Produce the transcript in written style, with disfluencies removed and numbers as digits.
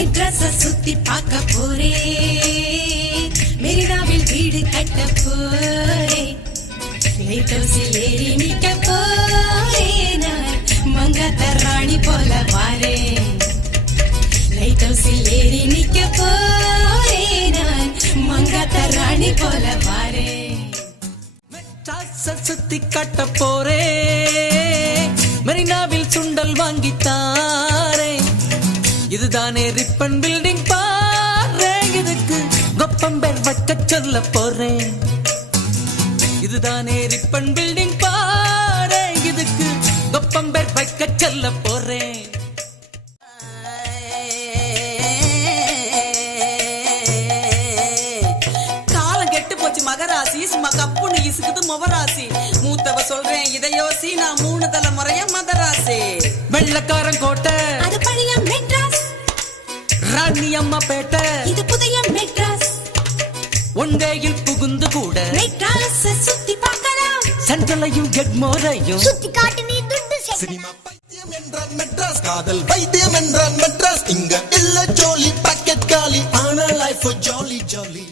மெட்ராஸ சுத்தி பார்க்க போறே, மெரினாவில் வீடு கட்ட போறே, லைட் ஹவுஸில் ஏறி நிக்க போறே, நான் மங்காத்த ராணி போல வாரே, லைட் ஹவுஸில் ஏறி நிக்க போறே, நான் மங்காத்த ராணி போல வாரே. மெட்ராஸ சுத்தி கட்ட போறே, மெரினாவில் சுண்டல் வாங்கித்தாரே, இதுதானே ரிப்பன் பில்டிங் பாரு, இதுக்கு கொப்பம்பேர் வைக்க சொல்ல போறேன், இதுதானே ரிப்பன் பில்டிங் பாரு, இதுக்கு கொப்பம்பேர் வைக்க சொல்ல போறேன். காலம் கெட்டு போச்சு மகராசி, சும்மா கப்புன்னு இசுக்குது முவராசி, மூத்தவ சொல்றேன் இதையோசி, நான் 3 தலைமுறைய மதராசி. வெள்ளக்காரன் கோட்டை அது பழைய மெட்ராஸ், ராணி அம்மா பேட்டை இது புதிய மெட்ராஸ், ஒன்டேயில் புகுந்து கூட மெட்ராஸ சுத்தி பார்க்கலாம், சென்ட்ரலையும் எட்மோரையும் சுத்தி காட்டு நீ துண்டு சினிமா பைத்தியம் என்றான் மெட்ராஸ், காதல் வைத்தியம் என்றான் மெட்ராஸ், இங்க இல்ல ஜோலி பாக்கெட் காலி, ஆனா லைஃப் ஜாலி ஜாலி.